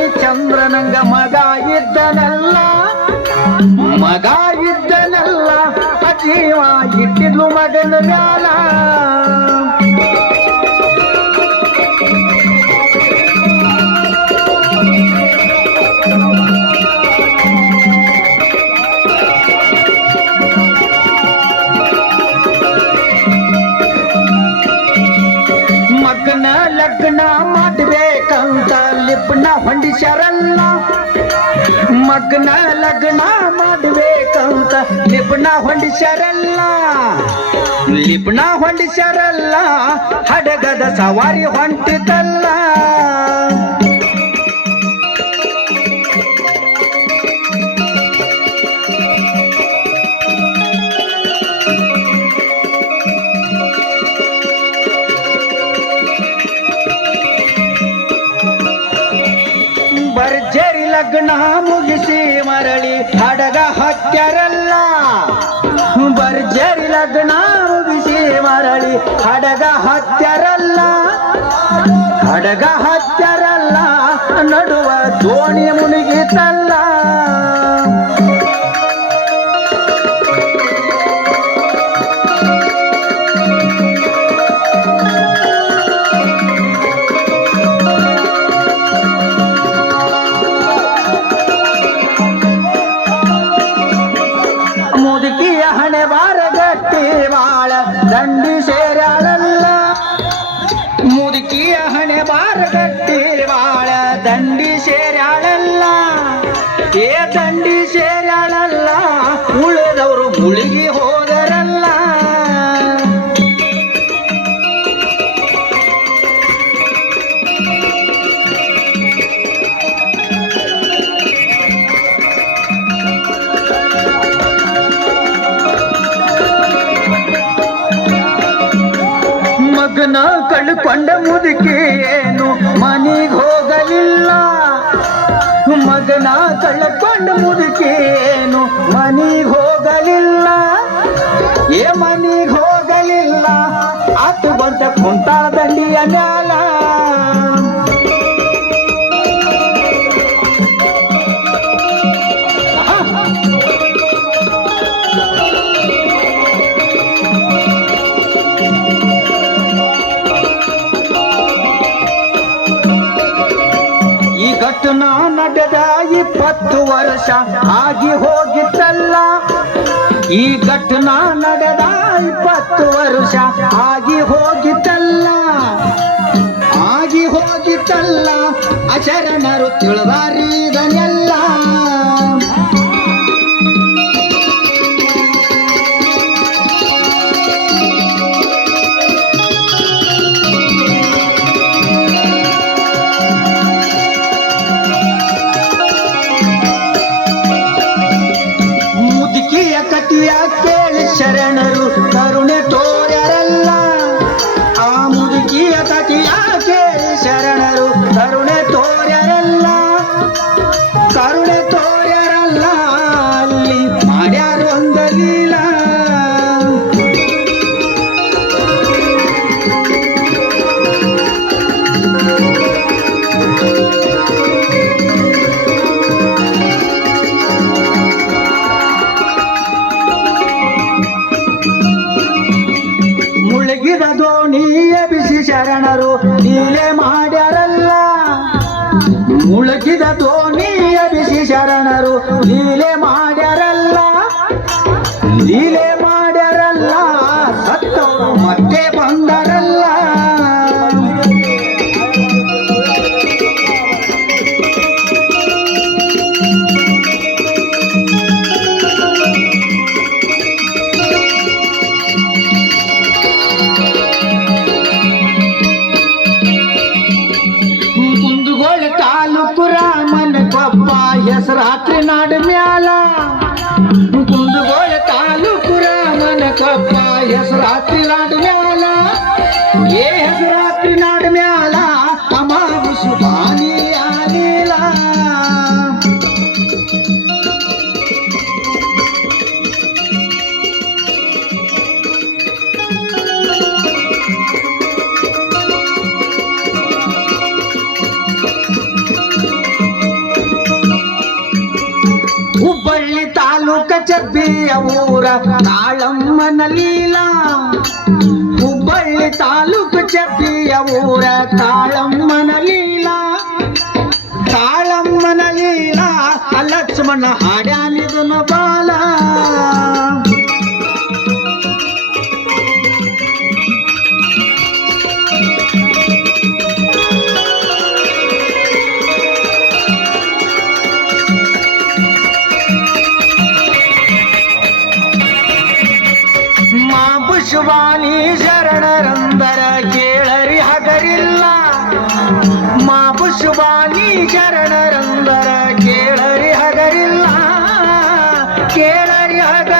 ಚಂದ್ರನಂಗ ಮಗ ಇದ್ದನಲ್ಲ. ಮಗ ಇದ್ದನಲ್ಲ ಅಜೀವ ಜೀವ ಇಟ್ಟಿದ್ಲು ಮಗನ ಮ್ಯಾಲ. ಹೊಂಡಿಸ್ಯಾರಲ್ಲ ಮಗ್ನ ಲಗ್ನ ಮಾಡ್ಬೇಕಂತ ಲಿಪ್ನ ಹೊಂಡಿಸ್ಯಾರಲ್ಲ ಲಿಪ್ನ ಹೊಂಡಿಸ್ಯಾರಲ್ಲ ಹಡಗದ ಸವಾರಿ ಹೊಂಟಿತಲ್ಲ. ಮುಗಿಸಿ ಮರಳಿ ಹಡಗ ಹತ್ಯರಲ್ಲ ಭರ್ಜರಿ ಲಗ್ನ ಮುಗಿಸಿ ಮರಳಿ ಹಡಗ ಹತ್ಯರಲ್ಲ ಹಡಗ ಹತ್ಯರಲ್ಲ ನಡುವ ದೋಣಿ ಮುಳುಗಿತಲ್ಲ ಮುಳುಗಿ ಹೋದರಲ್ಲ. ಮಗನ ಕಳ್ಕೊಂಡ ಮುದುಕಿ ಏನು ಮನೆಗೆ ಹೋಗಲಿಲ್ಲ ಮಗನ ಕಳ್ಕೊಂಡು ಮುದುಕೇನು ಮನಿ ಹೋಗಲಿಲ್ಲ. ಏ ಮನಿ ಹೋಗಲಿಲ್ಲ. ಆತು ಬಂತ ಕುಂತಾಳ ದಂಡಿಯ ಘಟನಾ ನಡೆದ ಇಪ್ಪತ್ತು ವರ್ಷ ಆಗಿ ಹೋಗಿತ್ತಲ್ಲ. ಈ ಘಟನಾ ನಡೆದ ಇಪ್ಪತ್ತು ವರ್ಷ ಆಗಿ ಕೇಳಿ ಶರಣರು ಕರುಣೆ ತೋರ್ಯರಲ್ಲ ಲೀಲೆ ಮಾಡ್ಯಾರಲ್ಲ. ಮುಳುಗಿದ ದೋಣಿಯ ಬಿಸಿ ಶರಣರು ಲೀಲೆ ಮಾಡ್ಯಾರಲ್ಲ. ಲೀಲೆ ¡Ah! ತಾಲೂಕ ಚಬ್ಬಿಯ ಊರ ತಾಳಮ್ಮನ ಲೀಲಾ ಹುಬ್ಬಳ್ಳಿ ತಾಲೂಕು ಚಬ್ಬಿಯ ಊರ ತಾಳಮ್ಮನ ಲೀಲಾ ತಾಳಮ್ಮನ ಲೀಲಾ ಲಕ್ಷ್ಮಣ ಹಾಡ್ಯಾನಿದನ ಬಾಲ ಮಾಪುಷ್ವಾನಿ ಶರಣರಂದರ ಕೇಳರಿ ಹಗರಿಲ್ಲ. ಮಾಪು ಶುಭಾನಿ ಶರಣರಂದರ ಕೇಳರಿ ಹಗರಿಲ್ಲ. ಕೇಳರಿ ಹಗರಿಲ್ಲ